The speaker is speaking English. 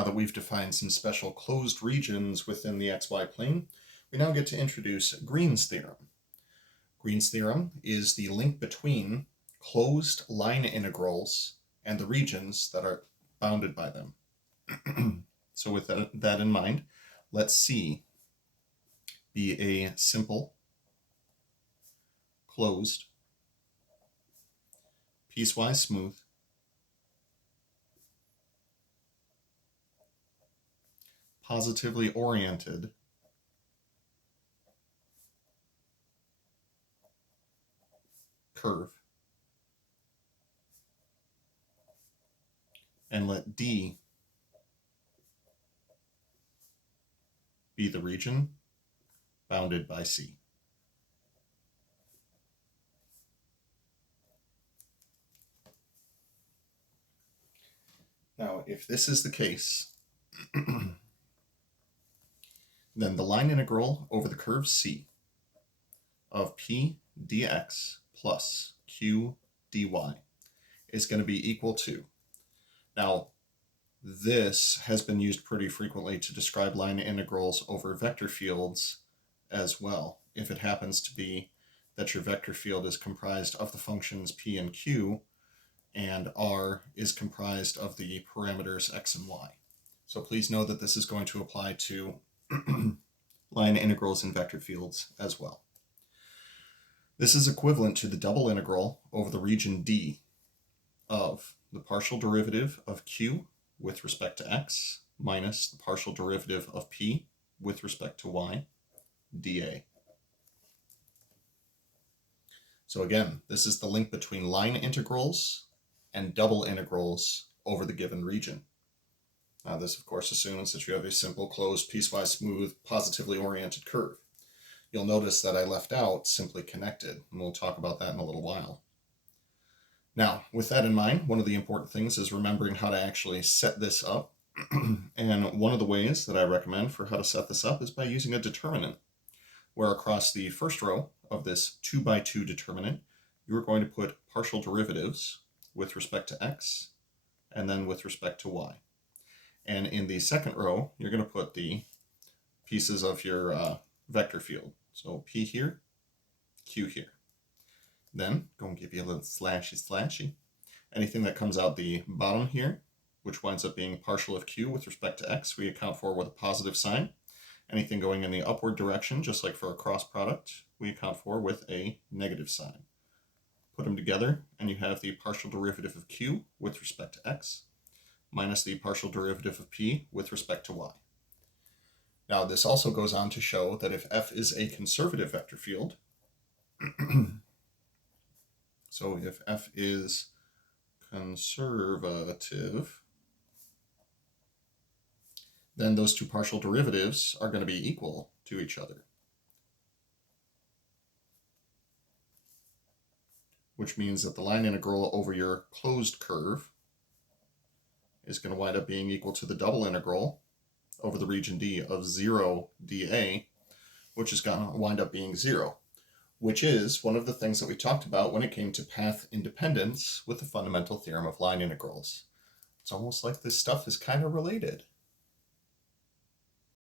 Now that we've defined some special closed regions within the xy plane, we now get to introduce Green's theorem. Green's theorem is the link between closed line integrals and the regions that are bounded by them. So with that in mind, let C be a simple, closed, piecewise smooth, positively oriented curve, and let D be the region bounded by C. Now, if this is the case, then the line integral over the curve C of P dx plus Q dy is going to be equal to, now this has been used pretty frequently to describe line integrals over vector fields as well, if it happens to be that your vector field is comprised of the functions P and Q, and R is comprised of the parameters X and Y. So please know that this is going to apply to line integrals in vector fields as well. This is equivalent to the double integral over the region D of the partial derivative of Q with respect to X minus the partial derivative of P with respect to Y dA. So again, this is the link between line integrals and double integrals over the given region. Now this of course assumes that you have a simple, closed, piecewise smooth, positively oriented curve. You'll notice that I left out simply connected, and we'll talk about that in a little while. Now, with that in mind, one of the important things is remembering how to actually set this up. And one of the ways that I recommend for how to set this up is by using a determinant, where across the first row of this 2x2 determinant, you're going to put partial derivatives with respect to x and then with respect to y. And in the second row, you're going to put the pieces of your vector field. So P here, Q here. Then, going to give you a little slashy. Anything that comes out the bottom here, which winds up being partial of Q with respect to x, we account for with a positive sign. Anything going in the upward direction, just like for a cross product, we account for with a negative sign. Put them together, and you have the partial derivative of Q with respect to x minus the partial derivative of P with respect to y. Now, this also goes on to show that if F is a conservative vector field, so if F is conservative, then those two partial derivatives are going to be equal to each other, which means that the line integral over your closed curve is going to wind up being equal to the double integral over the region D of 0 dA, which is going to wind up being 0, which is one of the things that we talked about when it came to path independence with the fundamental theorem of line integrals. It's almost like this stuff is kind of related.